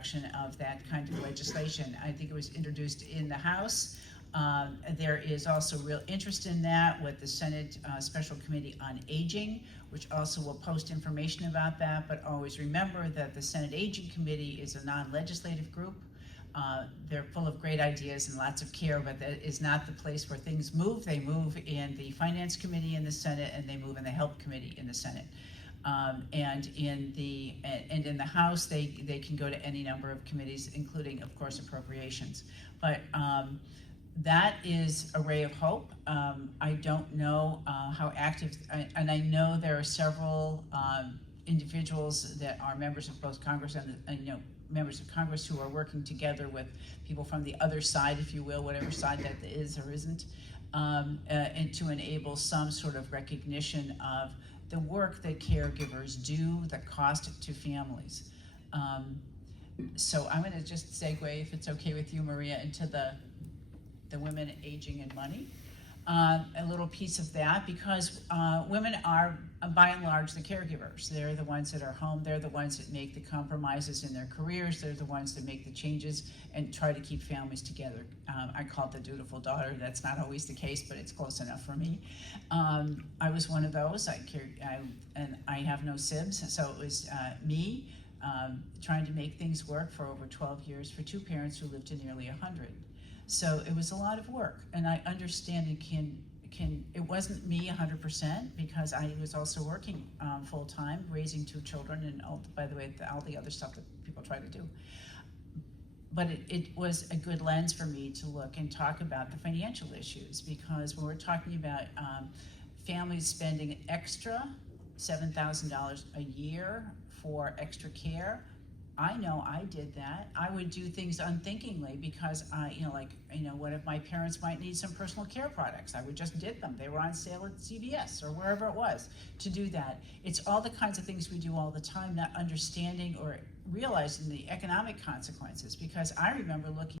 introduction of that kind of legislation. I think it was introduced in the House. There is also real interest in that with the Senate Special Committee on Aging, which also will post information about that, but always remember that the Senate Aging Committee is a non-legislative group. They're full of great ideas and lots of care, but that is not the place where things move. They move in the Finance Committee in the Senate, and they move in the Health Committee in the Senate. And in the House, they can go to any number of committees, including, of course, appropriations. But that is a ray of hope. I don't know how active, and I know there are several individuals that are members of both Congress and members of Congress who are working together with people from the other side, if you will, whatever side that is or isn't, and to enable some sort of recognition of the work that caregivers do, the cost to families. So I'm going to just segue, if it's okay with you, Maria, into the women, aging, and money. A little piece of that, because women are, by and large, the caregivers. They're the ones that are home. They're the ones that make the compromises in their careers. They're the ones that make the changes and try to keep families together. I call it the dutiful daughter. That's not always the case, but it's close enough for me. I was one of those. And I have no sibs, so it was me trying to make things work for over 12 years for two parents who lived to nearly 100. So it was a lot of work, and I understand it wasn't me 100% because I was also working full-time, raising two children, and by the way, all the other stuff that people try to do. But it was a good lens for me to look and talk about the financial issues, because when we're talking about families spending an extra $7,000 a year for extra care, I know I did that. I would do things unthinkingly because what if my parents might need some personal care products? I would just did them. They were on sale at CVS or wherever it was to do that. It's all the kinds of things we do all the time, not understanding or realizing the economic consequences, because I remember looking